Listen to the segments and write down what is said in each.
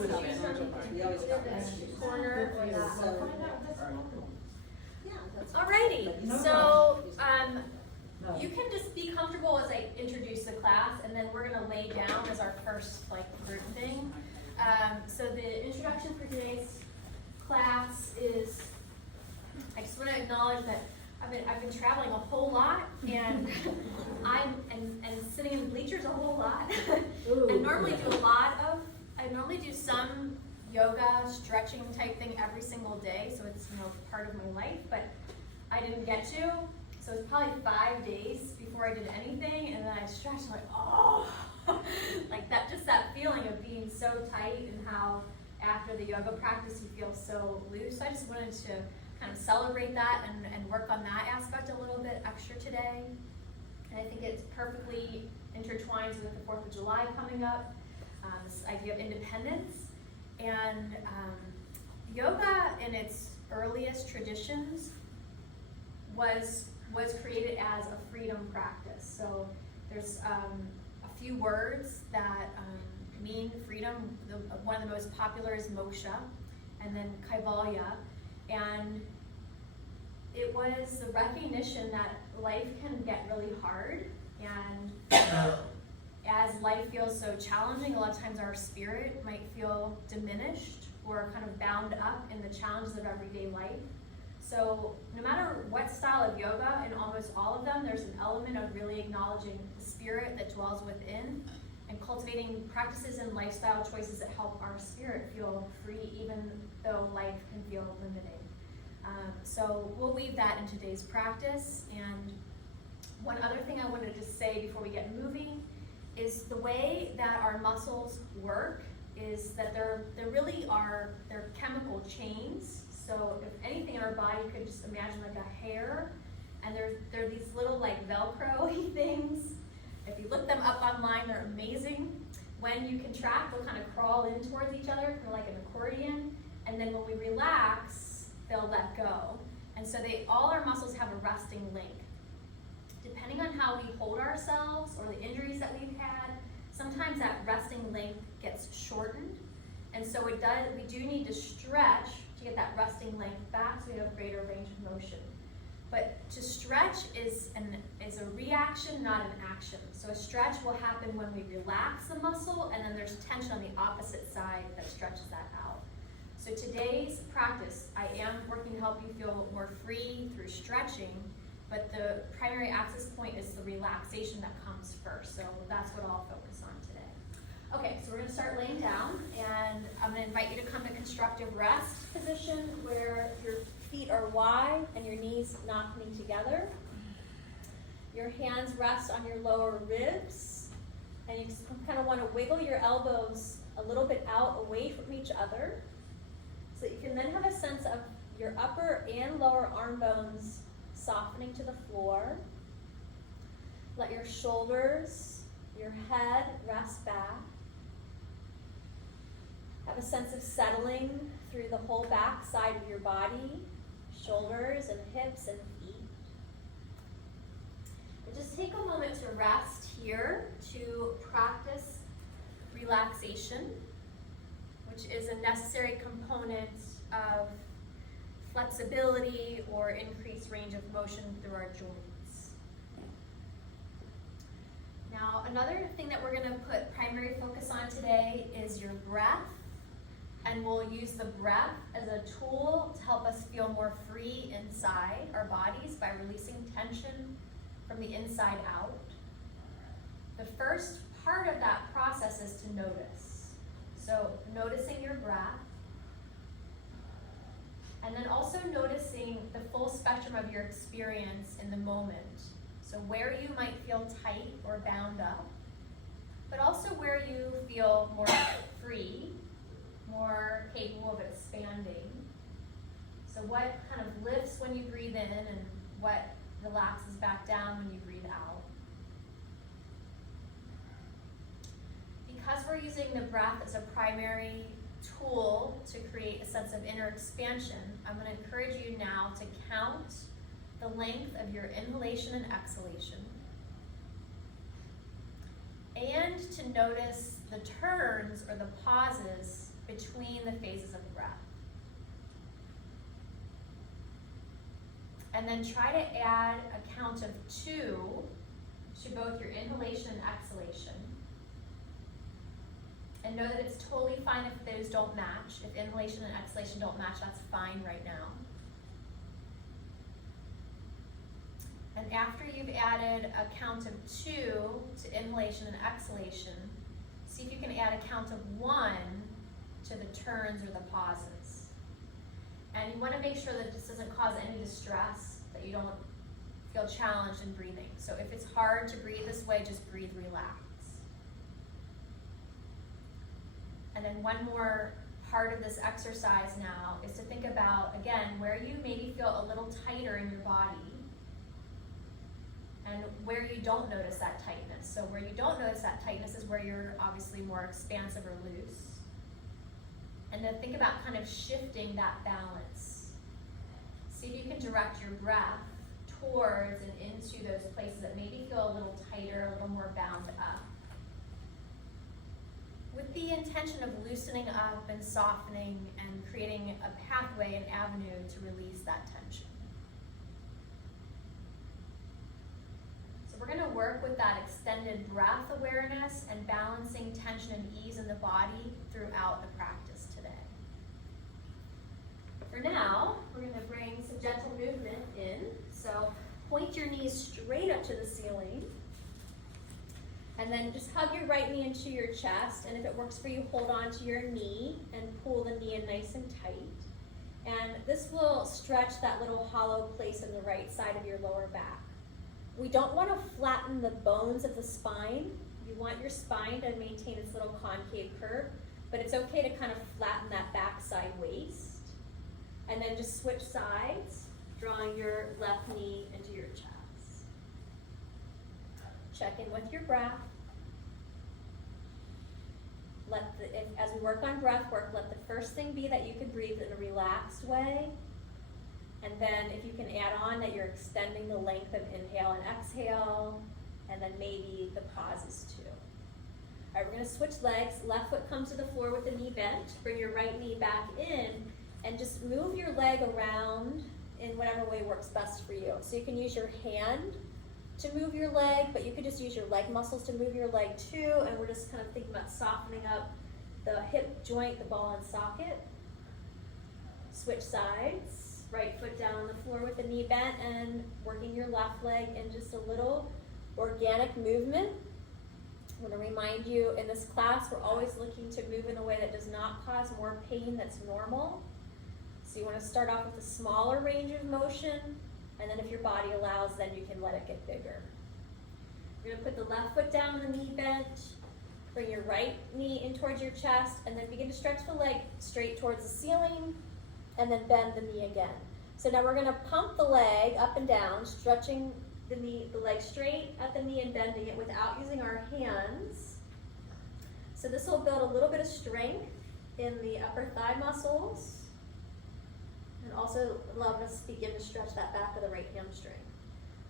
We always start with corner. that's Alrighty, so you can just be comfortable as I introduce the class, and then we're gonna lay down as our first group thing. So the introduction for today's class is, I just want to acknowledge that I've been traveling a whole lot, and I'm sitting in bleachers a whole lot. I normally do some yoga stretching type thing every single day, so it's part of my life, but I didn't get to. So it's probably 5 days before I did anything, and then I stretched like, oh, that feeling of being so tight, and how after the yoga practice you feel so loose. So I just wanted to kind of celebrate that and work on that aspect a little bit extra today. And I think it's perfectly intertwined with the 4th of July coming up, this idea of independence. And yoga in its earliest traditions was created as a freedom practice. So there's a few words that mean freedom. One of the most popular is moksha, and then kaivalya. And it was the recognition that life can get really hard, and as life feels so challenging, a lot of times our spirit might feel diminished or kind of bound up in the challenges of everyday life. So no matter what style of yoga, in almost all of them, there's an element of really acknowledging the spirit that dwells within, and cultivating practices and lifestyle choices that help our spirit feel free, even though life can feel limiting. So we'll weave that in today's practice. And one other thing I wanted to say before we get moving is the way that our muscles work is that they're chemical chains. So if anything in our body, you could just imagine like a hair, and they're these little Velcro things. If you look them up online, they're amazing. When you contract, they'll kind of crawl in towards each other, kind of like an accordion, and then when we relax, they'll let go. And so all our muscles have a resting link. Depending on how we hold ourselves or the injuries that we've had, sometimes that resting link gets shortened. And so we do need to stretch to get that resting length back so we have greater range of motion. But to stretch is a reaction, not an action. So a stretch will happen when we relax the muscle, and then there's tension on the opposite side that stretches that out. So today's practice, I am working to help you feel more free through stretching, but the primary access point is the relaxation that comes first. So that's what I'll focus on today. Okay, so we're going to start laying down, and I'm going to invite you to come to constructive rest position where your feet are wide and your knees not coming together. Your hands rest on your lower ribs, and you just kind of want to wiggle your elbows a little bit out away from each other, so that you can then have a sense of your upper and lower arm bones softening to the floor. Let your shoulders, your head rest back. Have a sense of settling through the whole back side of your body, shoulders and hips and feet. And just take a moment to rest here to practice relaxation, which is a necessary component of flexibility or increased range of motion through our joints. Now, another thing that we're going to put primary focus on today is your breath. And we'll use the breath as a tool to help us feel more free inside our bodies by releasing tension from the inside out. The first part of that process is to notice. So noticing your breath, and then also noticing the full spectrum of your experience in the moment. So where you might feel tight or bound up, but also where you feel more free, more capable of expanding. So what kind of lifts when you breathe in, and what relaxes back down when you breathe out. Because we're using the breath as a primary tool to create a sense of inner expansion, I'm going to encourage you now to count the length of your inhalation and exhalation, and to notice the turns or the pauses between the phases of the breath. And then try to add a count of 2 to both your inhalation and exhalation. And know that it's totally fine if those don't match. If inhalation and exhalation don't match, that's fine right now. And after you've added a count of 2 to inhalation and exhalation, see if you can add a count of 1 to the turns or the pauses. And you want to make sure that this doesn't cause any distress, that you don't feel challenged in breathing. So if it's hard to breathe this way, just breathe relax. And then one more part of this exercise now is to think about, again, where you maybe feel a little tighter in your body and where you don't notice that tightness. So where you don't notice that tightness is where you're obviously more expansive or loose. And then think about kind of shifting that balance. See if you can direct your breath towards and into those places that maybe feel a little tighter, a little more bound up, with the intention of loosening up and softening and creating a pathway, an avenue to release that tension. So we're going to work with that extended breath awareness and balancing tension and ease in the body throughout the practice today. For now, we're going to bring some gentle movement in. So point your knees straight up to the ceiling. And then just hug your right knee into your chest, and if it works for you, hold on to your knee and pull the knee in nice and tight. And this will stretch that little hollow place in the right side of your lower back. We don't want to flatten the bones of the spine. You want your spine to maintain its little concave curve, but it's okay to kind of flatten that backside waist. And then just switch sides, drawing your left knee into your chest. Check in with your breath. As we work on breath work, let the first thing be that you can breathe in a relaxed way. And then if you can add on that you're extending the length of inhale and exhale, and then maybe the pauses too. All right, we're going to switch legs. Left foot comes to the floor with the knee bent. Bring your right knee back in, and just move your leg around in whatever way works best for you. So you can use your hand to move your leg, but you could just use your leg muscles to move your leg too. And we're just kind of thinking about softening up the hip joint, the ball and socket. Switch sides. Right foot down on the floor with the knee bent and working your left leg in just a little organic movement. I want to remind you, in this class, we're always looking to move in a way that does not cause more pain that's normal. So you want to start off with a smaller range of motion, and then if your body allows, then you can let it get bigger. You're going to put the left foot down on the knee bent, bring your right knee in towards your chest, and then begin to stretch the leg straight towards the ceiling, and then bend the knee again. So now we're going to pump the leg up and down, stretching the leg straight at the knee and bending it without using our hands. So this will build a little bit of strength in the upper thigh muscles, and also allow us to begin to stretch that back of the right hamstring.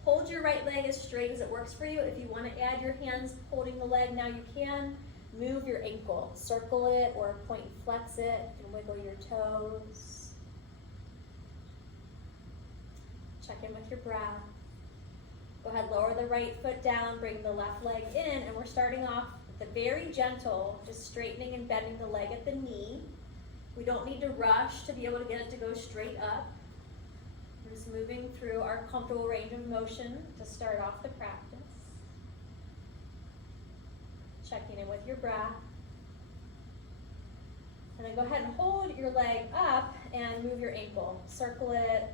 Hold your right leg as straight as it works for you. If you want to add your hands holding the leg, now you can. Move your ankle, circle it or point and flex it, and wiggle your toes. Check in with your breath. Go ahead, lower the right foot down, bring the left leg in, and we're starting off with a very gentle, just straightening and bending the leg at the knee. We don't need to rush to be able to get it to go straight up. We're just moving through our comfortable range of motion to start off the practice. Checking in with your breath. And then go ahead and hold your leg up and move your ankle. Circle it,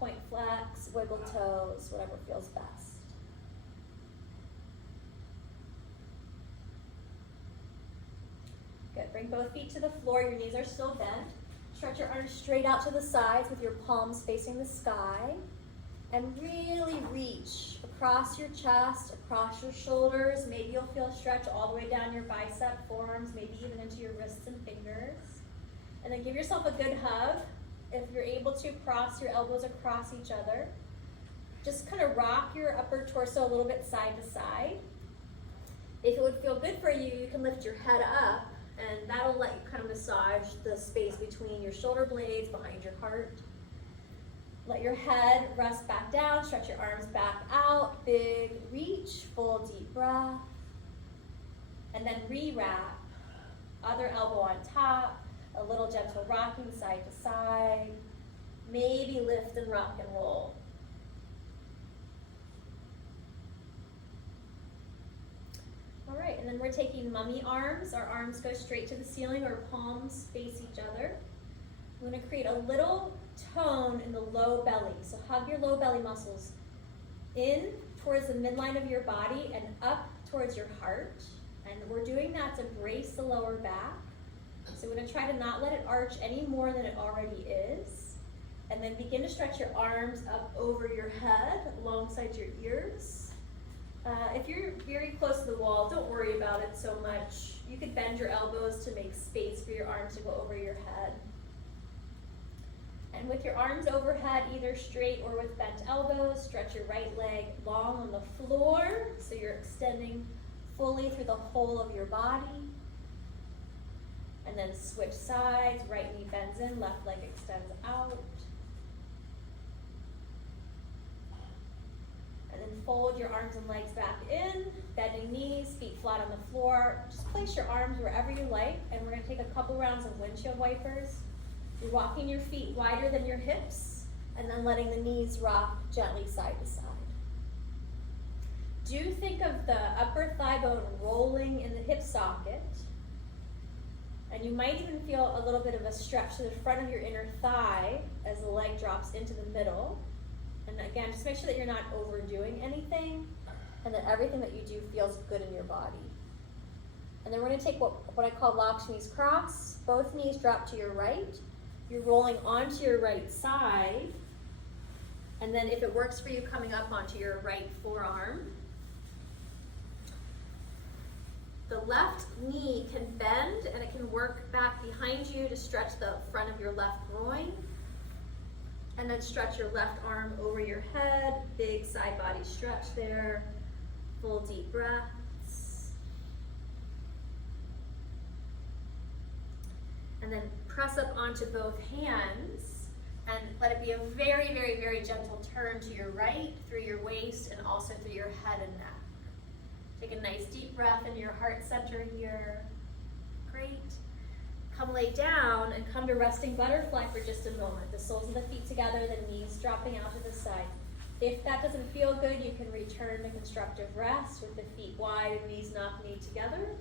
point flex, wiggle toes, whatever feels best. Good, bring both feet to the floor, your knees are still bent. Stretch your arms straight out to the sides with your palms facing the sky. And really reach across your chest, across your shoulders. Maybe you'll feel a stretch all the way down your bicep, forearms, maybe even into your wrists and fingers. And then give yourself a good hug. If you're able to, cross your elbows across each other. Just kind of rock your upper torso a little bit side to side. If it would feel good for you, you can lift your head up, and that'll let you kind of massage the space between your shoulder blades behind your heart. Let your head rest back down, stretch your arms back out, big reach, full deep breath. And then re-wrap, other elbow on top, a little gentle rocking side to side. Maybe lift and rock and roll. All right, and then we're taking mummy arms. Our arms go straight to the ceiling, or palms face each other. We're gonna create a little tone in the low belly. So hug your low belly muscles in towards the midline of your body and up towards your heart. And we're doing that to brace the lower back. So we're gonna try to not let it arch any more than it already is. And then begin to stretch your arms up over your head, alongside your ears. If you're very close to the wall, don't worry about it so much. You could bend your elbows to make space for your arms to go over your head. And with your arms overhead, either straight or with bent elbows, stretch your right leg long on the floor, so you're extending fully through the whole of your body. And then switch sides, right knee bends in, left leg extends out. And then fold your arms and legs back in, bending knees, feet flat on the floor. Just place your arms wherever you like, and we're gonna take a couple rounds of windshield wipers. You're walking your feet wider than your hips, and then letting the knees rock gently side to side. Do think of the upper thigh bone rolling in the hip socket, and you might even feel a little bit of a stretch to the front of your inner thigh as the leg drops into the middle. And again, just make sure that you're not overdoing anything, and that everything that you do feels good in your body. And then we're gonna take what I call Lakshmi's cross. Both knees drop to your right. You're rolling onto your right side. And then if it works for you, coming up onto your right forearm. The left knee can bend, and it can work back behind you to stretch the front of your left groin. And then stretch your left arm over your head, big side body stretch there, full deep breaths. And then press up onto both hands and let it be a very, very, very gentle turn to your right, through your waist and also through your head and neck. Take a nice deep breath into your heart center here. Great. Come lay down and come to resting butterfly for just a moment. The soles of the feet together, the knees dropping out to the side. If that doesn't feel good, you can return to constructive rest with the feet wide and knees knock knee together.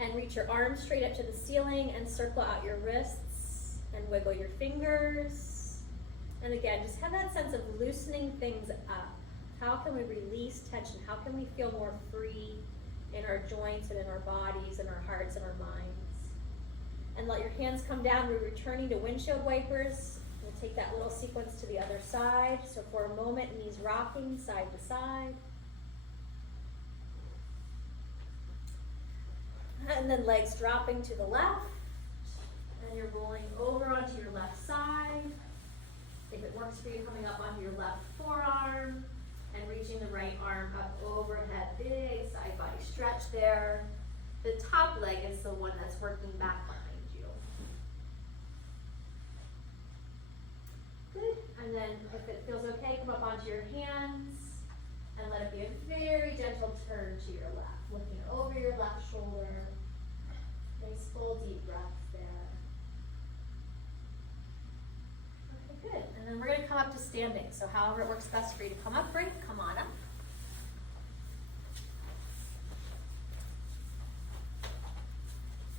And reach your arms straight up to the ceiling and circle out your wrists and wiggle your fingers. And again, just have that sense of loosening things up. How can we release tension? How can we feel more free in our joints and in our bodies and our hearts and our minds? And let your hands come down. We're returning to windshield wipers. We'll take that little sequence to the other side. So for a moment, knees rocking side to side. And then legs dropping to the left. And you're rolling over onto your left side. If it works for you, coming up onto your left forearm and reaching the right arm up overhead. Big side body stretch there. The top leg is the one that's working back behind you. Good. And then if it feels okay, come up onto your hands and let it be a very gentle turn to your left. Looking over your left shoulder. Nice full deep breaths there. Okay, good. And then we're going to come up to standing. So however it works best for you to come up, great. Come on up.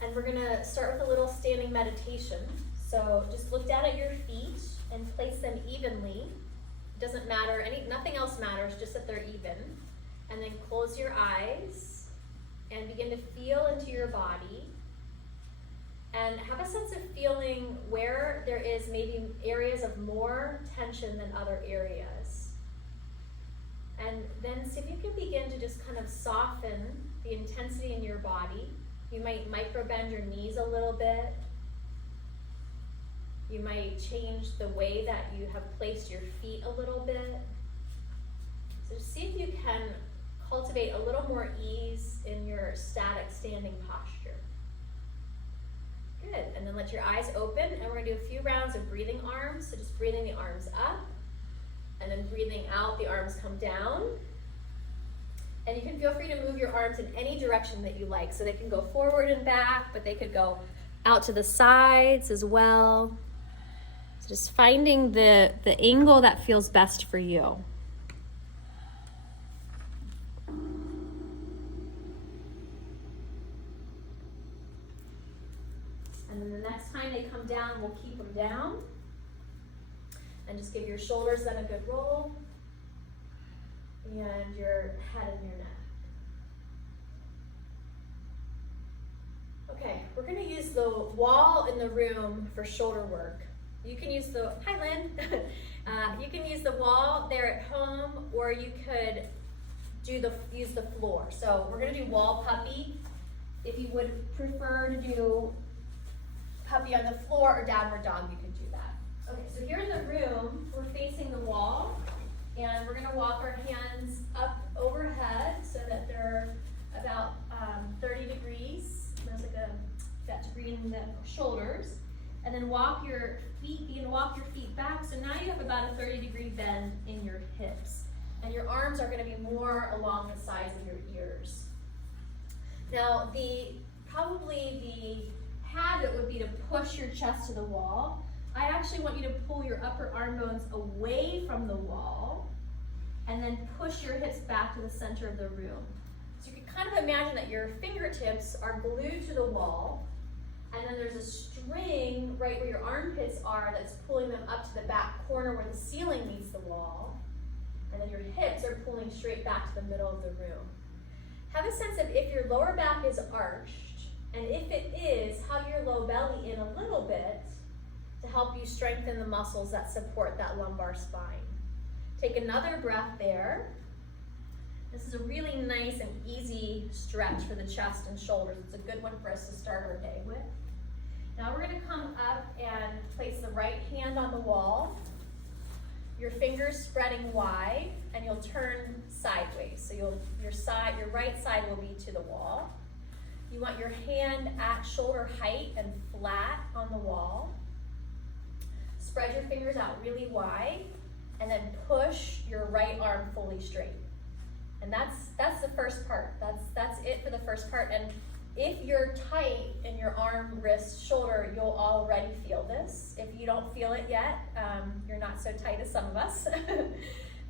And we're going to start with a little standing meditation. So just look down at your feet and place them evenly. It doesn't matter, nothing else matters, just that they're even. And then close your eyes and begin to feel into your body. And have a sense of feeling where there is maybe areas of more tension than other areas. And then see if you can begin to just kind of soften the intensity in your body. You might micro bend your knees a little bit. You might change the way that you have placed your feet a little bit. So see if you can cultivate a little more ease in your static standing posture. then let your eyes open, and we're gonna do a few rounds of breathing arms. So just breathing the arms up, and then breathing out, the arms come down. And you can feel free to move your arms in any direction that you like. So they can go forward and back, but they could go out to the sides as well. So just finding the angle that feels best for you. And then the next time they come down, we'll keep them down. And just give your shoulders then a good roll. And your head and your neck. Okay, we're gonna use the wall in the room for shoulder work. You can use the, hi Lynn. You can use the wall there at home, or you could use the floor. So we're gonna do wall puppy. If you would prefer to do puppy on the floor or downward dog, you could do that. Okay, so here in the room, we're facing the wall, and we're gonna walk our hands up overhead so that they're about 30 degrees. There's like that degree in the shoulders. And then walk your feet, begin to walk your feet back. So now you have about a 30-degree bend in your hips. And your arms are gonna be more along the sides of your ears. Now, probably the habit would be to push your chest to the wall. I actually want you to pull your upper arm bones away from the wall and then push your hips back to the center of the room. So you can kind of imagine that your fingertips are glued to the wall, and then there's a string right where your armpits are that's pulling them up to the back corner where the ceiling meets the wall, and then your hips are pulling straight back to the middle of the room. Have a sense of if your lower back is arched, and if it is, hug your low belly in a little bit to help you strengthen the muscles that support that lumbar spine. Take another breath there. This is a really nice and easy stretch for the chest and shoulders. It's a good one for us to start our day with. Now we're gonna come up and place the right hand on the wall, your fingers spreading wide, and you'll turn sideways. So your right side will be to the wall. You want your hand at shoulder height and flat on the wall. Spread your fingers out really wide, and then push your right arm fully straight. And that's the first part. That's it for the first part. And if you're tight in your arm, wrist, shoulder, you'll already feel this. If you don't feel it yet, you're not so tight as some of us.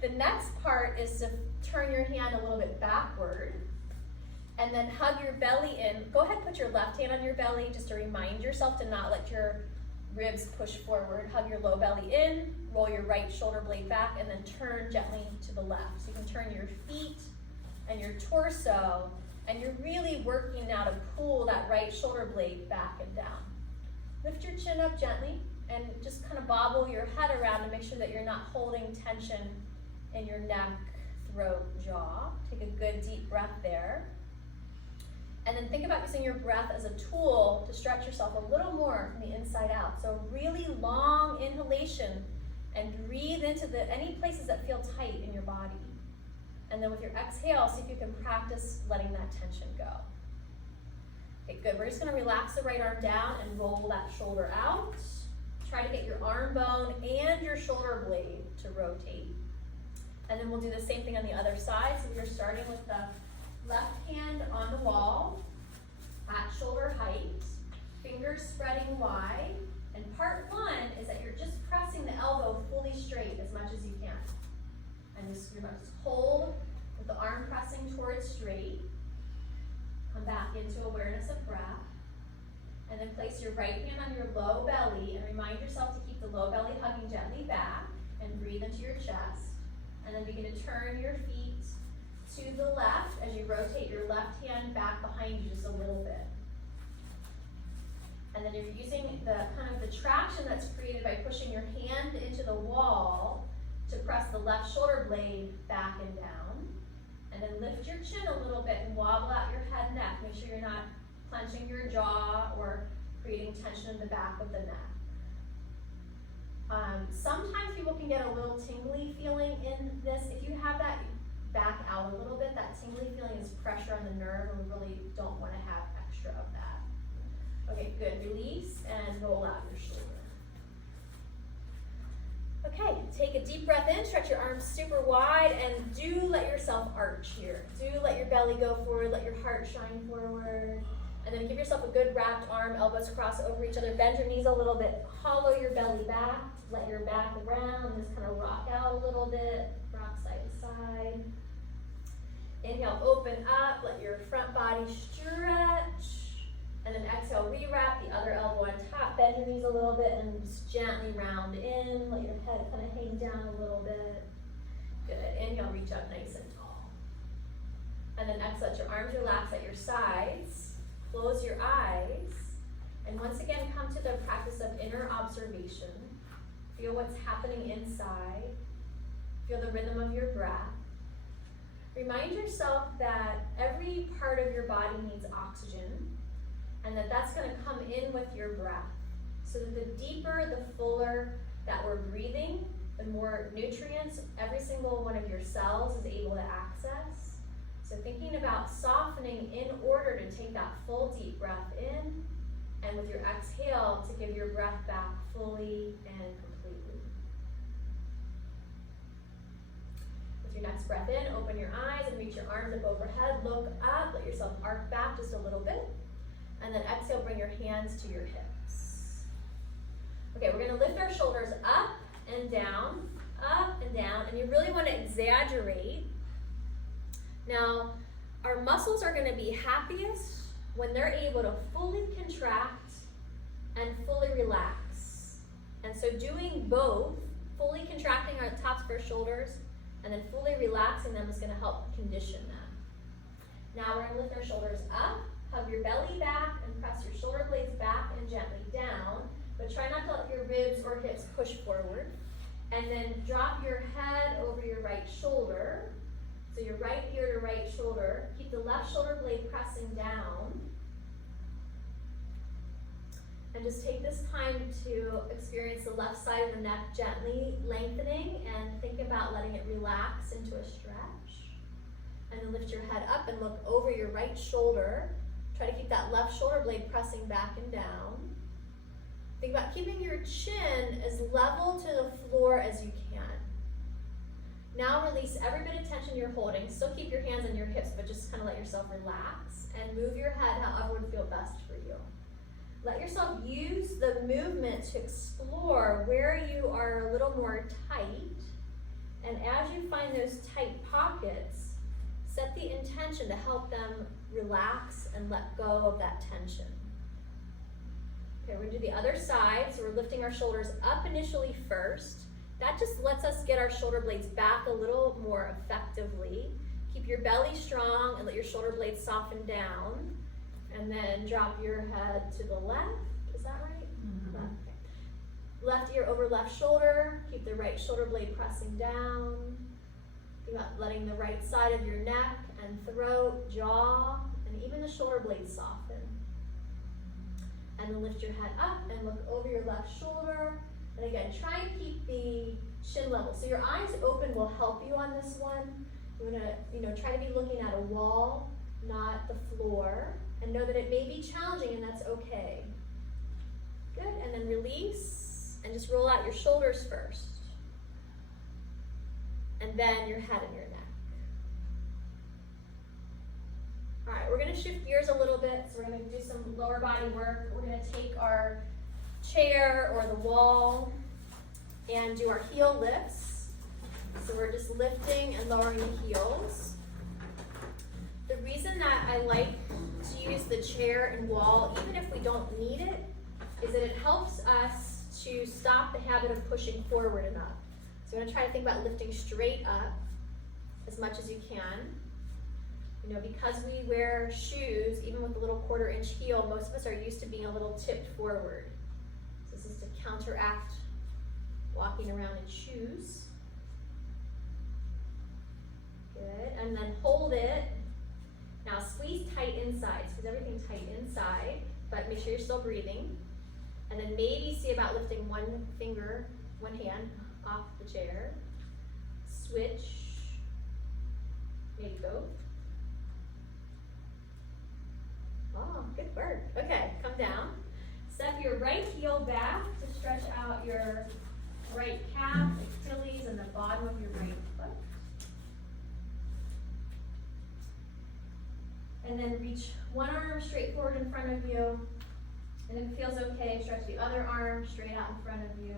The next part is to turn your hand a little bit backward and then hug your belly in. Go ahead and put your left hand on your belly just to remind yourself to not let your ribs push forward. Hug your low belly in, roll your right shoulder blade back, and then turn gently to the left. So you can turn your feet and your torso, and you're really working now to pull that right shoulder blade back and down. Lift your chin up gently and just kind of bobble your head around to make sure that you're not holding tension in your neck, throat, jaw. Take a good deep breath there. And then think about using your breath as a tool to stretch yourself a little more from the inside out. So really long inhalation, and breathe into any places that feel tight in your body. And then with your exhale, see if you can practice letting that tension go. Okay, good. We're just gonna relax the right arm down and roll that shoulder out. Try to get your arm bone and your shoulder blade to rotate. And then we'll do the same thing on the other side. So we're starting with the left hand on the wall at shoulder height, fingers spreading wide. And part one is that you're just pressing the elbow fully straight as much as you can. And you're going to just hold with the arm pressing towards straight. Come back into awareness of breath. And then place your right hand on your low belly and remind yourself to keep the low belly hugging gently back and breathe into your chest. And then begin to turn your feet to the left as you rotate your left hand back behind you just a little bit. And then you're using the kind of the traction that's created by pushing your hand into the wall to press the left shoulder blade back and down. And then lift your chin a little bit and wobble out your head and neck. Make sure you're not clenching your jaw or creating tension in the back of the neck. Sometimes people can get a little tingly feeling in this. If you have that, back out a little bit. That tingly feeling is pressure on the nerve, and we really don't want to have extra of that. Okay, good. Release and roll out your shoulder. Okay, take a deep breath in, stretch your arms super wide, and do let yourself arch here. Do let your belly go forward, let your heart shine forward. And then give yourself a good wrapped arm, elbows cross over each other. Bend your knees a little bit, hollow your belly back, let your back round, and just kind of rock out a little bit, rock side to side. Inhale, open up, let your front body stretch. And then exhale, rewrap the other elbow on top, bend your knees a little bit, and just gently round in, let your head kind of hang down a little bit. Good, inhale, reach up nice and tall. And then exhale, let your arms relax at your sides, close your eyes, and once again, come to the practice of inner observation. Feel what's happening inside, feel the rhythm of your breath. Remind yourself that every part of your body needs oxygen, and that's going to come in with your breath. So that the deeper, the fuller that we're breathing, the more nutrients every single one of your cells is able to access. So thinking about softening in order to take that full deep breath in, and with your exhale to give your breath back fully and completely. With your next breath in, open your eyes and reach your arms up overhead. Look up, let yourself arc back just a little bit. And then exhale, bring your hands to your hips. Okay, we're gonna lift our shoulders up and down, and you really wanna exaggerate. Now, our muscles are gonna be happiest when they're able to fully contract and fully relax. And so doing both, fully contracting our tops of our shoulders and then fully relaxing them is gonna help condition that. Now we're gonna lift our shoulders up, hug your belly back and press your shoulder blades back and gently down, but try not to let your ribs or hips push forward. And then drop your head over your right shoulder. So your right ear to right shoulder. Keep the left shoulder blade pressing down. And just take this time to experience the left side of the neck gently lengthening and think about letting it relax into a stretch. And then lift your head up and look over your right shoulder. Try to keep that left shoulder blade pressing back and down. Think about keeping your chin as level to the floor as you can. Now release every bit of tension you're holding. Still keep your hands on your hips, but just kind of let yourself relax and move your head however would feel best for you. Let yourself use the movement to explore where you are a little more tight. And as you find those tight pockets, set the intention to help them relax and let go of that tension. Okay, we're gonna do the other side. So we're lifting our shoulders up initially first. That just lets us get our shoulder blades back a little more effectively. Keep your belly strong and let your shoulder blades soften down. And then drop your head to the left. Is that right? Mm-hmm. Left. Okay. Left ear over left shoulder. Keep the right shoulder blade pressing down. Think about letting the right side of your neck and throat, jaw, and even the shoulder blades soften. And then lift your head up and look over your left shoulder. And again, try and keep the chin level. So your eyes open will help you on this one. You wanna, try to be looking at a wall, not the floor. And know that it may be challenging and that's okay. Good, and then release and just roll out your shoulders first. And then your head and your neck. All right, we're gonna shift gears a little bit. So we're gonna do some lower body work. We're gonna take our chair or the wall and do our heel lifts. So we're just lifting and lowering the heels. The reason that I like to use the chair and wall, even if we don't need it, is that it helps us to stop the habit of pushing forward enough. So we're gonna try to think about lifting straight up as much as you can. Because we wear shoes, even with a little 1/4 inch heel, most of us are used to being a little tipped forward. So this is to counteract walking around in shoes. Good, and then hold it. Now squeeze tight inside, squeeze everything tight inside, but make sure you're still breathing. And then maybe see about lifting one hand off the chair. Switch, maybe both. Oh, good work. Okay, come down. Step your right heel back to stretch out your right calf, Achilles, and the bottom of your right foot. And then reach one arm straight forward in front of you. And if it feels okay, stretch the other arm straight out in front of you.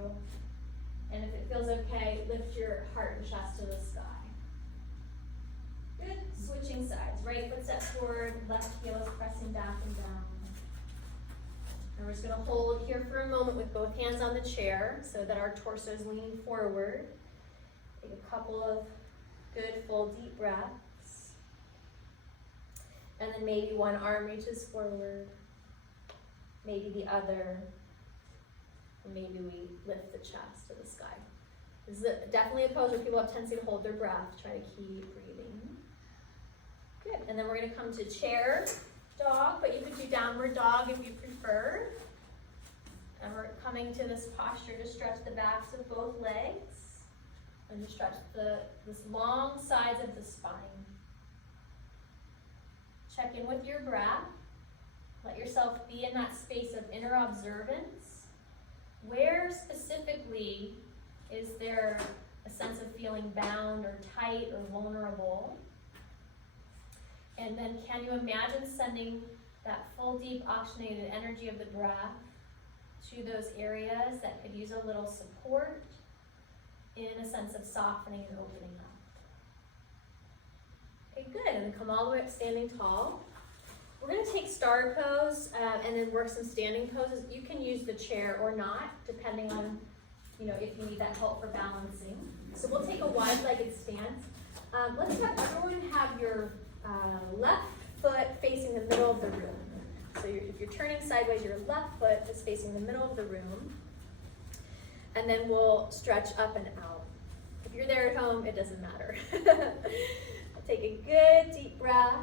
And if it feels okay, lift your heart and chest to the sky. Good. Switching sides. Right foot steps forward, left heel is pressing back and down. And we're just going to hold here for a moment with both hands on the chair so that our torso is leaning forward. Take a couple of good full deep breaths. And then maybe one arm reaches forward, maybe the other, and maybe we lift the chest to the sky. This is definitely a pose where people have tendency to hold their breath. Try to keep breathing. Good. And then we're going to come to chair dog, but you could do downward dog if you prefer. And we're coming to this posture to stretch the backs of both legs and to stretch this long sides of the spine. Check in with your breath. Let yourself be in that space of inner observance. Where specifically is there a sense of feeling bound or tight or vulnerable? And then can you imagine sending that full, deep, oxygenated energy of the breath to those areas that could use a little support in a sense of softening and opening up? Okay, good. And then come all the way up standing tall. We're going to take star pose and then work some standing poses. You can use the chair or not, depending on, if you need that help for balancing. So we'll take a wide-legged stance. Let's have everyone have your left foot facing the middle of the room. So if you're turning sideways, your left foot is facing the middle of the room. And then we'll stretch up and out. If you're there at home, it doesn't matter. Take a good deep breath.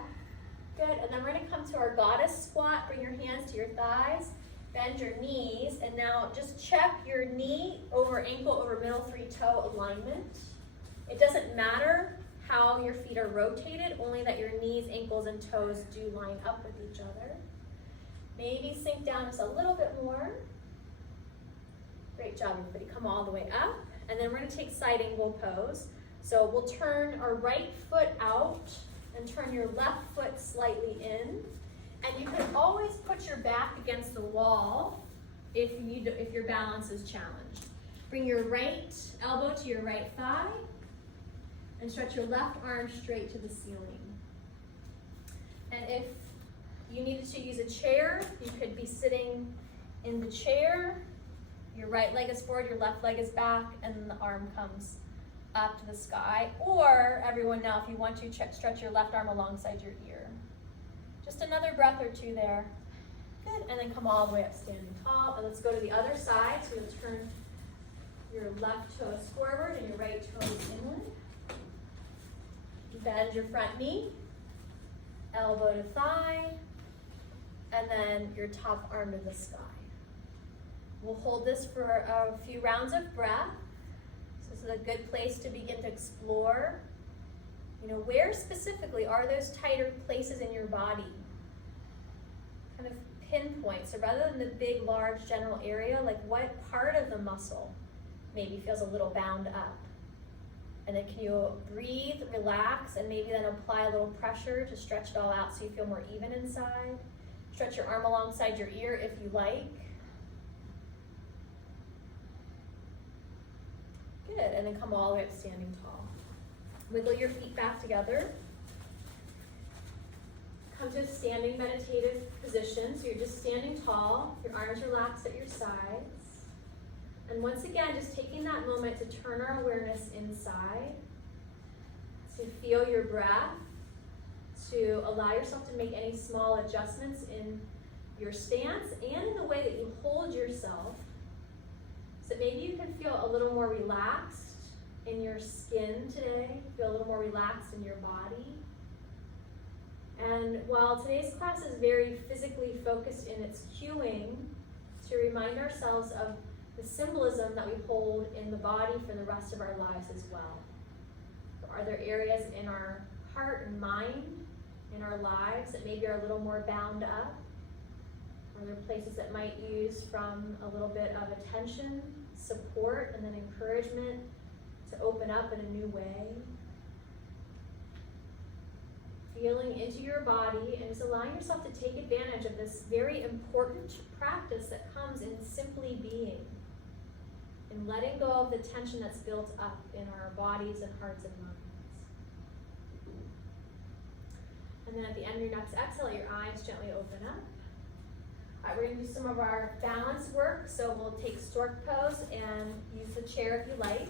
Good, and then we're going to come to our goddess squat. Bring your hands to your thighs, bend your knees, and now just check your knee over ankle over middle 3-toe alignment. It doesn't matter how your feet are rotated, only that your knees, ankles, and toes do line up with each other. Maybe sink down just a little bit more. Great job, everybody. Come all the way up, and then we're going to take side angle pose. So we'll turn our right foot out and turn your left foot slightly in. And you can always put your back against the wall if your balance is challenged. Bring your right elbow to your right thigh and stretch your left arm straight to the ceiling. And if you needed to use a chair, you could be sitting in the chair. Your right leg is forward, your left leg is back, and then the arm comes up to the sky. Or everyone now, if you want to, stretch your left arm alongside your ear. Just another breath or two there. Good, and then come all the way up standing tall. And let's go to the other side. So you'll turn your left toes forward and your right toes inward. Bend your front knee, elbow to thigh, and then your top arm to the sky. We'll hold this for a few rounds of breath. This is a good place to begin to explore, where specifically are those tighter places in your body? Kind of pinpoint. So rather than the big, large general area, like what part of the muscle maybe feels a little bound up? And then can you breathe, relax, and maybe then apply a little pressure to stretch it all out so you feel more even inside. Stretch your arm alongside your ear if you like. Good, and then come all the way up standing tall. Wiggle your feet back together. Come to a standing meditative position. So you're just standing tall, your arms relaxed at your sides. And once again, just taking that moment to turn our awareness inside, to feel your breath, to allow yourself to make any small adjustments in your stance and in the way that you hold yourself. So maybe you can feel a little more relaxed in your skin today, feel a little more relaxed in your body. And while today's class is very physically focused in its cueing, to remind ourselves of the symbolism that we hold in the body for the rest of our lives as well. So are there areas in our heart and mind, in our lives, that maybe are a little more bound up? Are there places that might use from a little bit of attention, support, and then encouragement to open up in a new way? Feeling into your body and just allowing yourself to take advantage of this very important practice that comes in simply being and letting go of the tension that's built up in our bodies and hearts and minds. And then at the end of your next exhale, let your eyes gently open up. All right, we're going to do some of our balance work. So we'll take stork pose and use the chair if you like.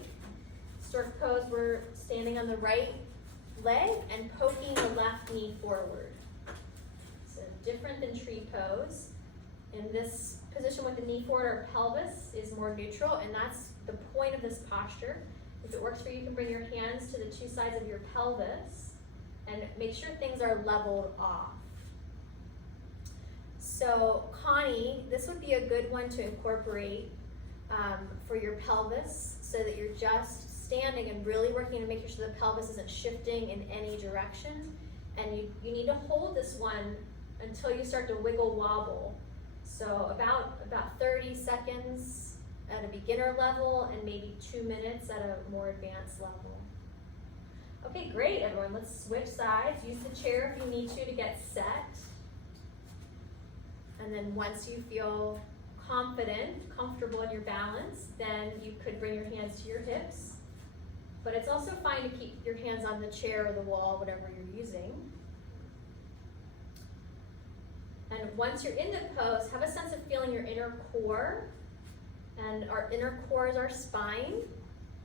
Stork pose, we're standing on the right leg and poking the left knee forward. So different than tree pose. In this position with the knee forward, our pelvis is more neutral, and that's the point of this posture. If it works for you, you can bring your hands to the two sides of your pelvis and make sure things are leveled off. So Connie, this would be a good one to incorporate for your pelvis so that you're just standing and really working to make sure the pelvis isn't shifting in any direction. And you need to hold this one until you start to wiggle wobble. So about 30 seconds at a beginner level and maybe 2 minutes at a more advanced level. Okay, great everyone, let's switch sides. Use the chair if you need to get set. And then once you feel confident, comfortable in your balance, then you could bring your hands to your hips. But it's also fine to keep your hands on the chair or the wall, whatever you're using. And once you're in the pose, have a sense of feeling your inner core. And our inner core is our spine.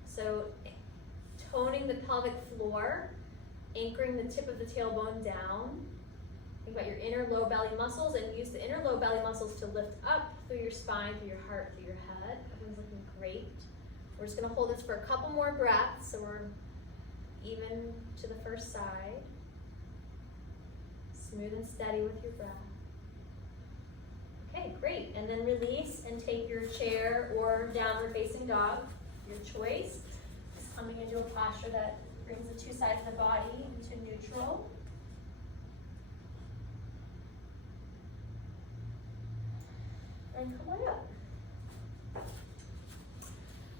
So toning the pelvic floor, anchoring the tip of the tailbone down. Think about your inner low belly muscles and use the inner low belly muscles to lift up through your spine, through your heart, through your head. Everyone's looking great. We're just gonna hold this for a couple more breaths so we're even to the first side. Smooth and steady with your breath. Okay, great. And then release and take your chair or downward facing dog, your choice. Just coming into a posture that brings the two sides of the body into neutral. And come on up.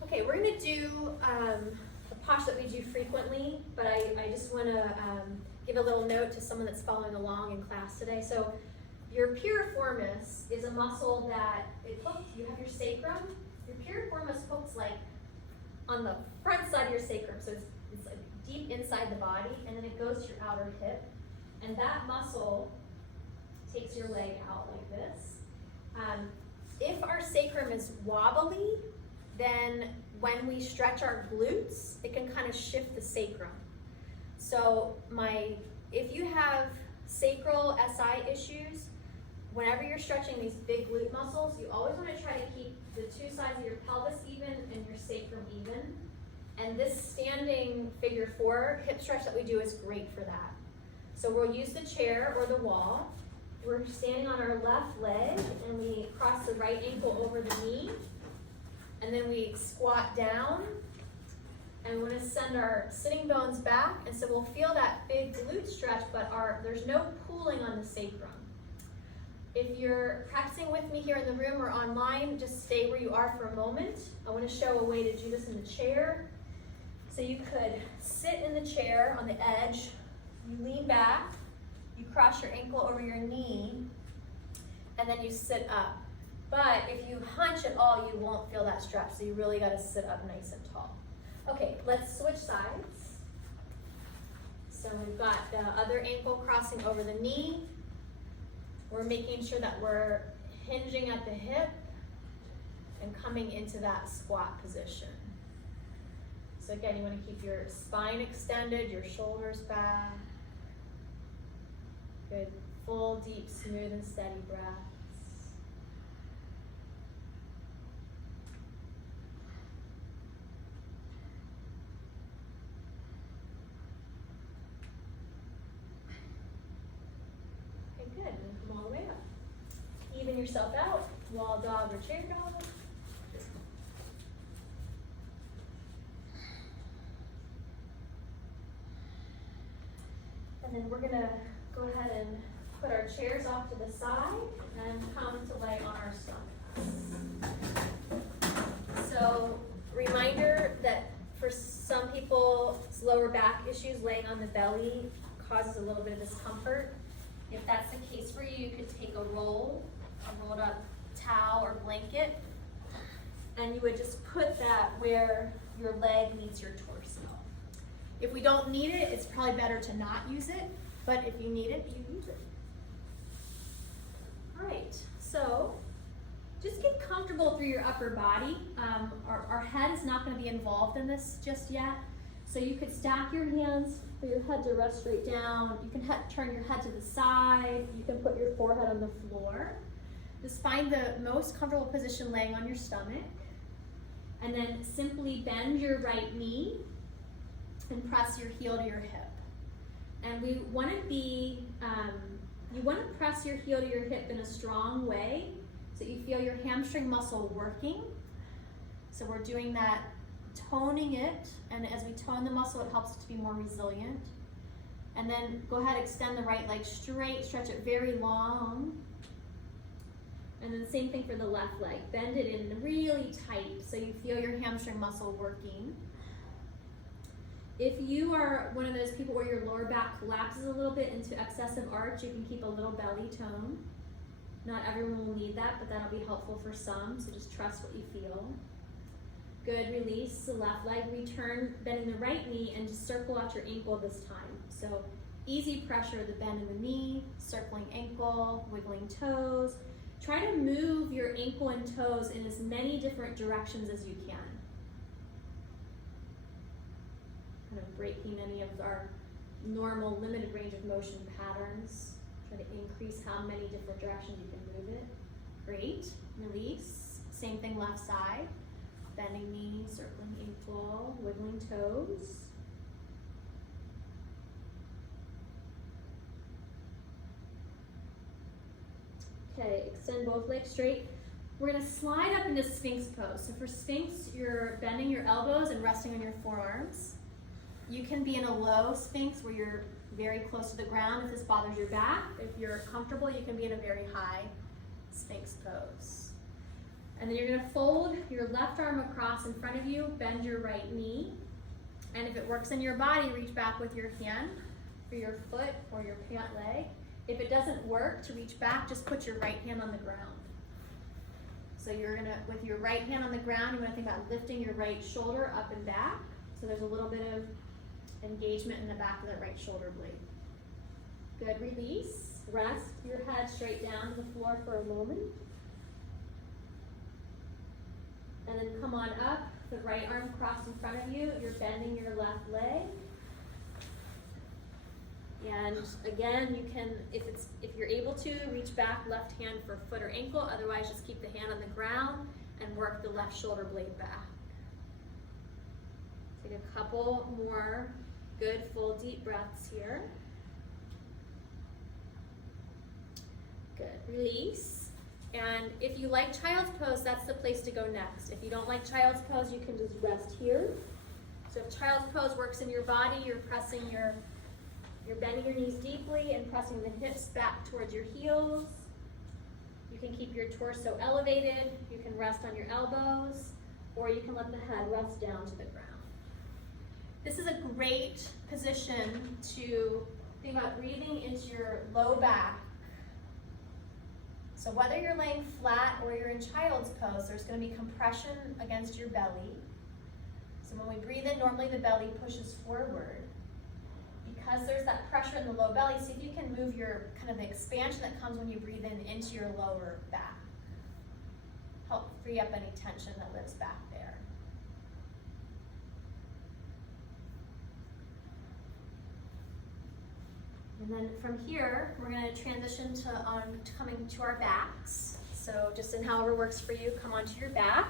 Okay, we're going to do a posture that we do frequently, but I just want to give a little note to someone that's following along in class today. So your piriformis is a muscle that it hooks, you have your sacrum. Your piriformis hooks like on the front side of your sacrum, so it's like deep inside the body, and then it goes to your outer hip. And that muscle takes your leg out like this. If our sacrum is wobbly, then when we stretch our glutes, it can kind of shift the sacrum. So if you have sacral SI issues, whenever you're stretching these big glute muscles, you always want to try to keep the two sides of your pelvis even and your sacrum even. And this standing figure 4 hip stretch that we do is great for that. So we'll use the chair or the wall. We're standing on our left leg and we cross the right ankle over the knee. And then we squat down and we want to send our sitting bones back. And so we'll feel that big glute stretch, but there's no pulling on the sacrum. If you're practicing with me here in the room or online, just stay where you are for a moment. I want to show a way to do this in the chair. So you could sit in the chair on the edge, you lean back, you cross your ankle over your knee, and then you sit up. But if you hunch at all, you won't feel that stretch, so you really got to sit up nice and tall. Okay, let's switch sides. So we've got the other ankle crossing over the knee. We're making sure that we're hinging at the hip and coming into that squat position. So again, you want to keep your spine extended, your shoulders back. Good, full, deep, smooth, and steady breaths. Okay, good, and then come all the way up. Even yourself out, wall dog or chair dog. And then we're gonna go ahead and put our chairs off to the side and come to lay on our stomachs. So, reminder that for some people, lower back issues, laying on the belly causes a little bit of discomfort. If that's the case for you, you could take a rolled up towel or blanket, and you would just put that where your leg meets your torso. If we don't need it, it's probably better to not use it, but if you need it, you use it. All right, so just get comfortable through your upper body. Our head is not going to be involved in this just yet, so you could stack your hands for your head to rest straight down. You can turn your head to the side. You can put your forehead on the floor. Just find the most comfortable position laying on your stomach, and then simply bend your right knee and press your heel to your hip. And we want to be, you want to press your heel to your hip in a strong way so you feel your hamstring muscle working. So we're doing that, toning it, and as we tone the muscle, it helps it to be more resilient. And then go ahead, extend the right leg straight, stretch it very long. And then same thing for the left leg. Bend it in really tight so you feel your hamstring muscle working. If you are one of those people where your lower back collapses a little bit into excessive arch, you can keep a little belly tone. Not everyone will need that, but that'll be helpful for some, so just trust what you feel. Good, release the left leg, return, bending the right knee, and just circle out your ankle this time. So easy pressure, the bend in the knee, circling ankle, wiggling toes. Try to move your ankle and toes in as many different directions as you can. Kind of breaking any of our normal limited range of motion patterns. Try to increase how many different directions you can move it. Great, release. Same thing left side. Bending knee, circling ankle, wiggling toes. Okay, extend both legs straight. We're gonna slide up into Sphinx pose. So for Sphinx, you're bending your elbows and resting on your forearms. You can be in a low Sphinx where you're very close to the ground if this bothers your back. If you're comfortable, you can be in a very high Sphinx pose. And then you're gonna fold your left arm across in front of you, bend your right knee. And if it works in your body, reach back with your hand for your foot or your pant leg. If it doesn't work to reach back, just put your right hand on the ground. So you're gonna, with your right hand on the ground, you wanna think about lifting your right shoulder up and back. So there's a little bit of engagement in the back of the right shoulder blade. Good, release. Rest your head straight down to the floor for a moment. And then come on up, the right arm crossed in front of you. You're bending your left leg. And again, you can, if you're able to, reach back, left hand for foot or ankle. Otherwise, just keep the hand on the ground and work the left shoulder blade back. Take a couple more good, full, deep breaths here. Good, release. And if you like child's pose, that's the place to go next. If you don't like child's pose, you can just rest here. So if child's pose works in your body, you're bending your knees deeply and pressing the hips back towards your heels. You can keep your torso elevated. You can rest on your elbows, or you can let the head rest down to the ground. This is a great position to think about breathing into your low back. So whether you're laying flat or you're in child's pose, there's going to be compression against your belly. So when we breathe in, normally the belly pushes forward. Because there's that pressure in the low belly, see if you can move your kind of the expansion that comes when you breathe in into your lower back. Help free up any tension that lives back there. And then from here, we're going to transition to coming to our backs. So just in however works for you, come onto your back.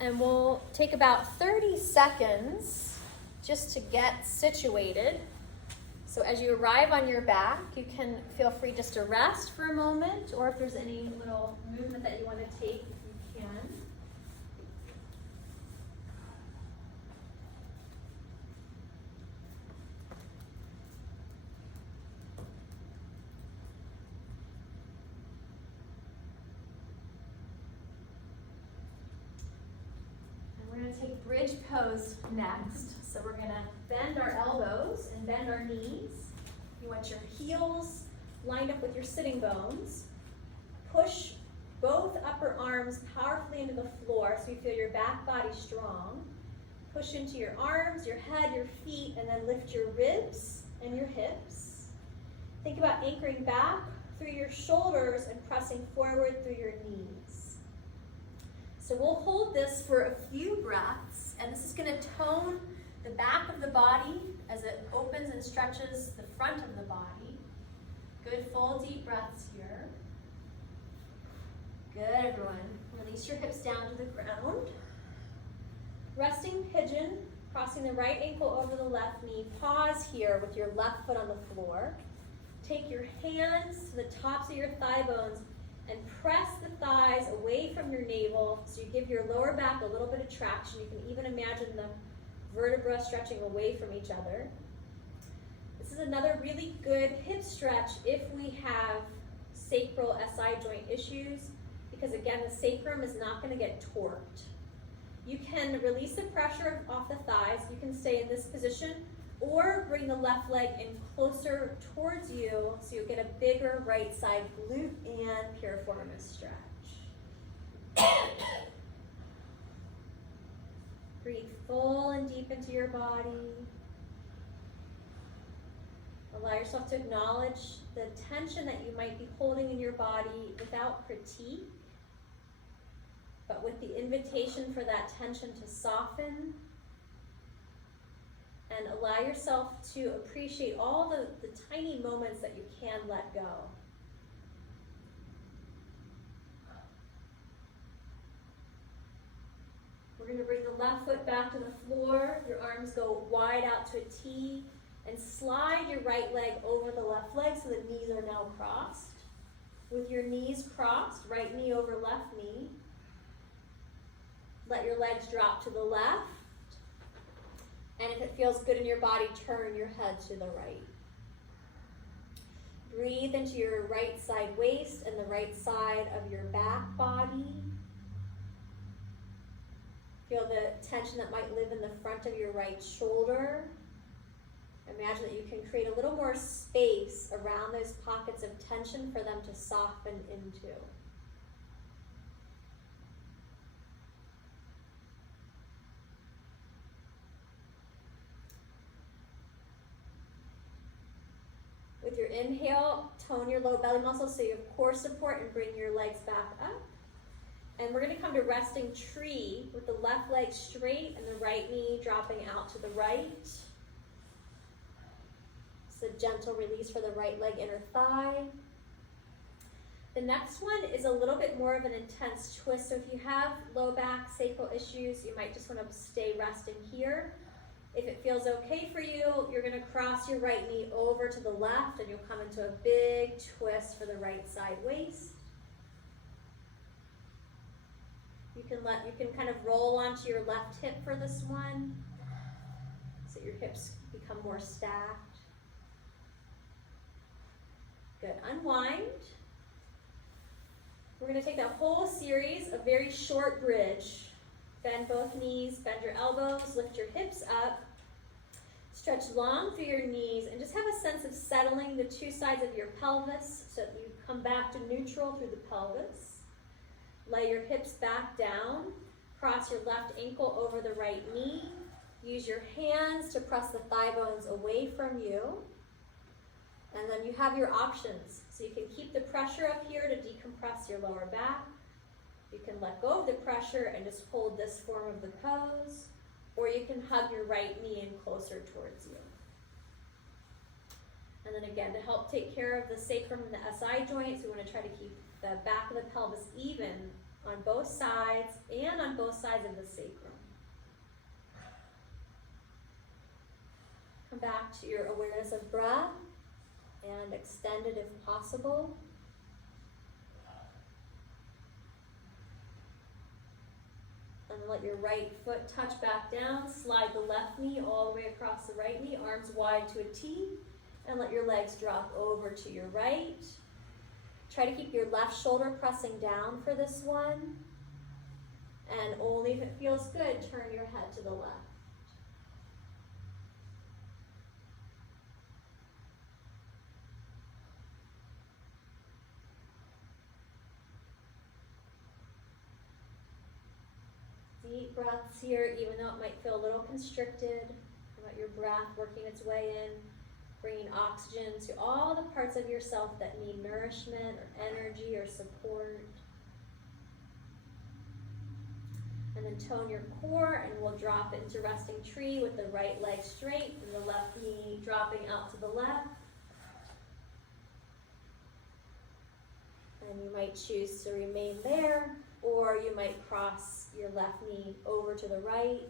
And we'll take about 30 seconds just to get situated. So as you arrive on your back, you can feel free just to rest for a moment, or if there's any little movement that you want to take, you can. gonna take bridge pose next. So we're gonna bend our elbows and bend our knees. You want your heels lined up with your sitting bones. Push both upper arms powerfully into the floor so you feel your back body strong. Push into your arms, your head, your feet, and then lift your ribs and your hips. Think about anchoring back through your shoulders and pressing forward through your knees. So we'll hold this for a few breaths, and this is going to tone the back of the body as it opens and stretches the front of the body. Good full deep breaths here. Good, everyone. Release your hips down to the ground. Resting pigeon, crossing the right ankle over the left knee. Pause here with your left foot on the floor. Take your hands to the tops of your thigh bones and press the thighs away from your navel so you give your lower back a little bit of traction. You can even imagine the vertebrae stretching away from each other. This is another really good hip stretch if we have sacral SI joint issues, because again, the sacrum is not going to get torqued. You can release the pressure off the thighs. You can stay in this position or bring the left leg in closer towards you so you get a bigger right side glute and piriformis stretch. Breathe full and deep into your body. Allow yourself to acknowledge the tension that you might be holding in your body without critique, but with the invitation for that tension to soften, and allow yourself to appreciate all the tiny moments that you can let go. We're going to bring the left foot back to the floor. Your arms go wide out to a T, and slide your right leg over the left leg so the knees are now crossed. With your knees crossed, right knee over left knee. Let your legs drop to the left. And if it feels good in your body, turn your head to the right. Breathe into your right side waist and the right side of your back body. Feel the tension that might live in the front of your right shoulder. Imagine that you can create a little more space around those pockets of tension for them to soften into. With your inhale, tone your low belly muscles so you have core support and bring your legs back up. And we're going to come to resting tree with the left leg straight and the right knee dropping out to the right. It's a gentle release for the right leg inner thigh. The next one is a little bit more of an intense twist. So if you have low back, sacral issues, you might just want to stay resting here. If it feels okay for you, you're going to cross your right knee over to the left and you'll come into a big twist for the right side waist. You can kind of roll onto your left hip for this one so your hips become more stacked. Good. Unwind. We're going to take that whole series of very short bridge. Bend both knees, bend your elbows, lift your hips up. Stretch long through your knees and just have a sense of settling the two sides of your pelvis so that you come back to neutral through the pelvis. Lay your hips back down. Cross your left ankle over the right knee. Use your hands to press the thigh bones away from you. And then you have your options. So you can keep the pressure up here to decompress your lower back. You can let go of the pressure and just hold this form of the pose, or you can hug your right knee in closer towards you. And then again, to help take care of the sacrum and the SI joints, we want to try to keep the back of the pelvis even on both sides and on both sides of the sacrum. Come back to your awareness of breath and extend it if possible. And let your right foot touch back down. Slide the left knee all the way across the right knee, arms wide to a T, and let your legs drop over to your right. Try to keep your left shoulder pressing down for this one. And only if it feels good, turn your head to the left. Deep breaths here, even though it might feel a little constricted. Let your breath working its way in, bringing oxygen to all the parts of yourself that need nourishment or energy or support. And then tone your core, and we'll drop it into resting tree with the right leg straight and the left knee dropping out to the left. And you might choose to remain there, or you might cross your left knee over to the right.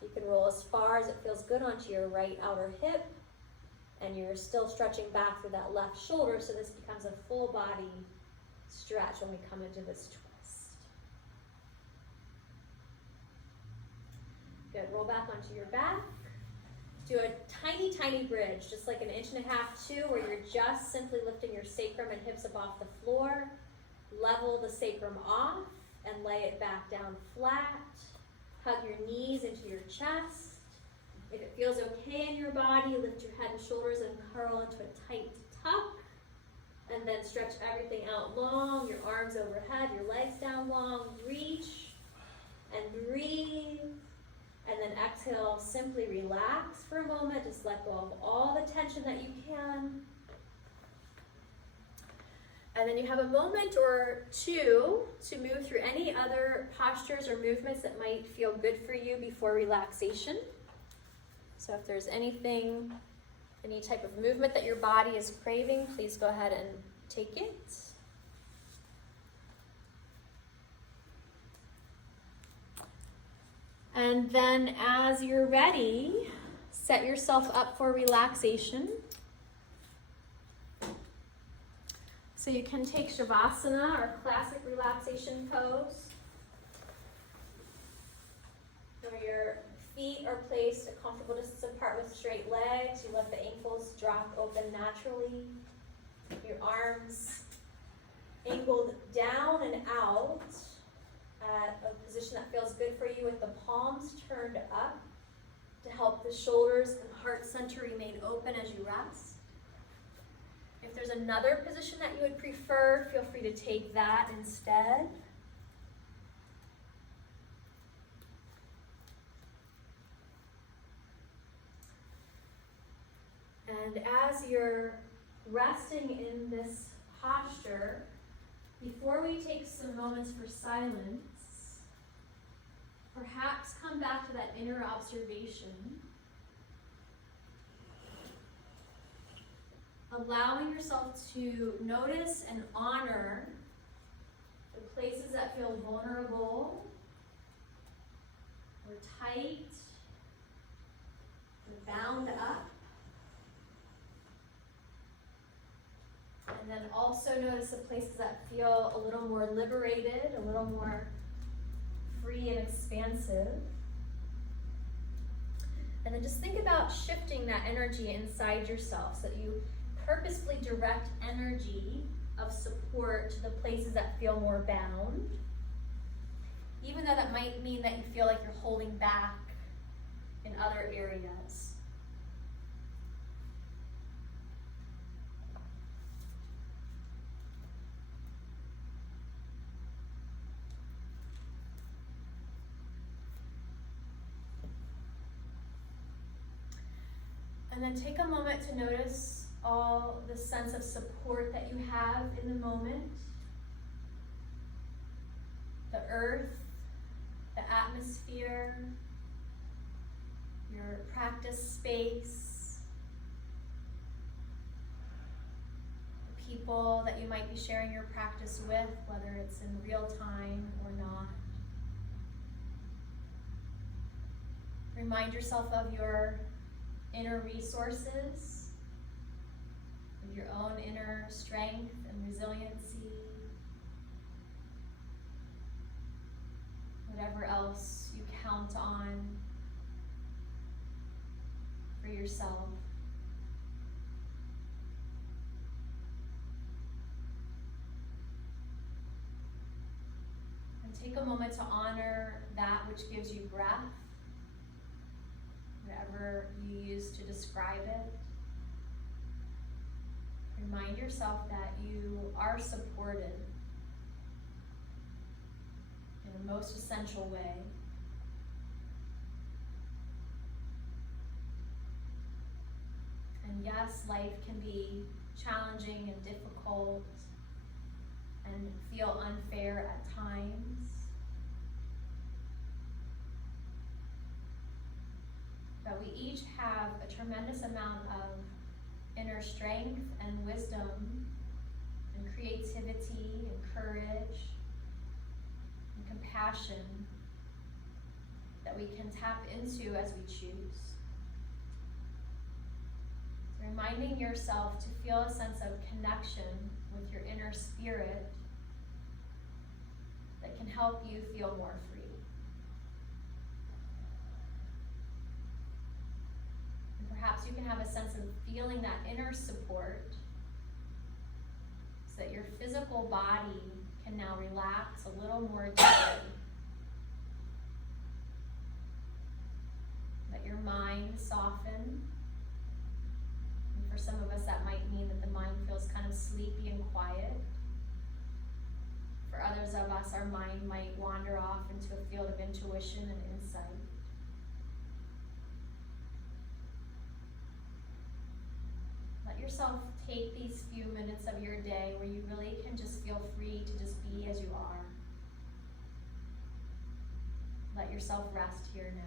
You can roll as far as it feels good onto your right outer hip, and you're still stretching back through that left shoulder, so this becomes a full body stretch when we come into this twist. Good, roll back onto your back. Do a tiny, tiny bridge, just like 1.5 inches, 2, where you're just simply lifting your sacrum and hips up off the floor. Level the sacrum off and lay it back down flat. Hug your knees into your chest. If it feels okay in your body, lift your head and shoulders and curl into a tight tuck. And then stretch everything out long, your arms overhead, your legs down long. Reach and breathe. And then exhale, simply relax for a moment. Just let go of all the tension that you can. And then you have a moment or two to move through any other postures or movements that might feel good for you before relaxation. So if there's anything, any type of movement that your body is craving, please go ahead and take it. And then as you're ready, set yourself up for relaxation. So you can take Shavasana, or classic relaxation pose, where your feet are placed a comfortable distance apart with straight legs. You let the ankles drop open naturally. Your arms angled down and out at a position that feels good for you, with the palms turned up to help the shoulders and heart center remain open as you rest. If there's another position that you would prefer, feel free to take that instead. And as you're resting in this posture, before we take some moments for silence, perhaps come back to that inner observation, allowing yourself to notice and honor the places that feel vulnerable or tight or bound up. And then also notice the places that feel a little more liberated, a little more free and expansive. And then just think about shifting that energy inside yourself so that you purposefully direct energy of support to the places that feel more bound, even though that might mean that you feel like you're holding back in other areas. And then take a moment to notice all the sense of support that you have in the moment. The earth, the atmosphere, your practice space, the people that you might be sharing your practice with, whether it's in real time or not. Remind yourself of your inner resources, of your own inner strength and resiliency, whatever else you count on for yourself. And take a moment to honor that which gives you breath, whatever you use to describe it. Remind yourself that you are supported in the most essential way. And yes, life can be challenging and difficult and feel unfair at times. But we each have a tremendous amount of inner strength and wisdom and creativity and courage and compassion that we can tap into as we choose. So reminding yourself to feel a sense of connection with your inner spirit that can help you feel more free. Perhaps you can have a sense of feeling that inner support so that your physical body can now relax a little more deeply. Let your mind soften. And for some of us, that might mean that the mind feels kind of sleepy and quiet. For others of us, our mind might wander off into a field of intuition and insight. Let yourself take these few minutes of your day where you really can just feel free to just be as you are. Let yourself rest here now.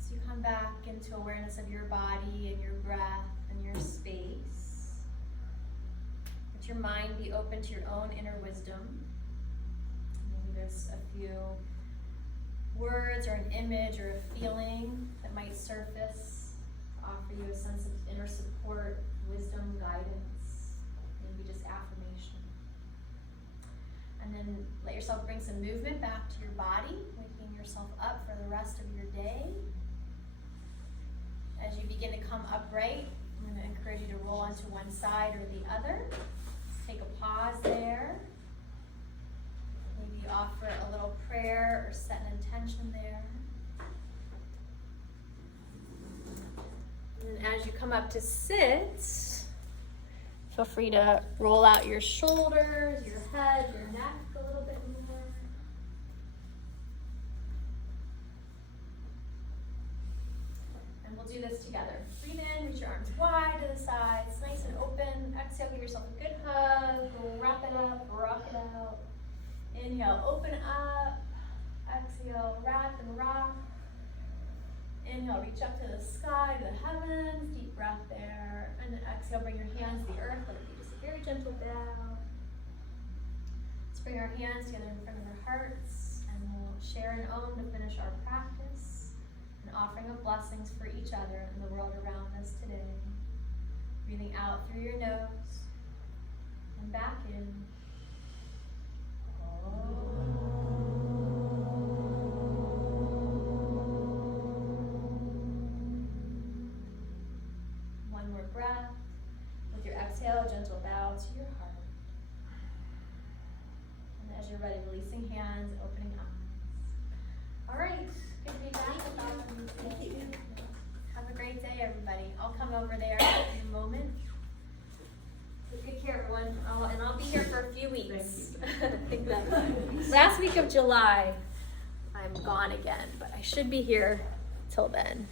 So you come back into awareness of your body and your breath and your space. Let your mind be open to your own inner wisdom. Maybe there's a few words or an image or a feeling that might surface to offer you a sense of inner support, wisdom, guidance, maybe just affirmation. And then let yourself bring some movement back to your body, waking yourself up for the rest of your day. As you begin to come upright, I'm going to encourage you to roll onto one side or the other. Just take a pause there. Maybe offer a little prayer or set an intention there. And then as you come up to sit, Feel free to roll out your shoulders, your head, your neck a little bit more. And we'll do this together. Breathe in, reach your arms wide to the sides, nice and open. Exhale, give yourself a good hug. Wrap it up, rock it out. Inhale, open up. Exhale, wrap and rock. Inhale, reach up to the sky, to the heavens. Deep breath there. And then exhale, bring your hands to the earth. Let it be just a very gentle bow. Let's bring our hands together in front of our hearts. And we'll share an Om to finish our practice. An offering of blessings for each other and the world around us today. Breathing out through your nose. And back in. One more breath. With your exhale, a gentle bow to your heart. And as you're ready, releasing hands, opening eyes. All right, good to be back. Thank you. Have a great day, everybody. I'll come over there in a moment. Take good care, everyone. And I'll be here for a few weeks. I think that last week of July, I'm gone again, but I should be here till then.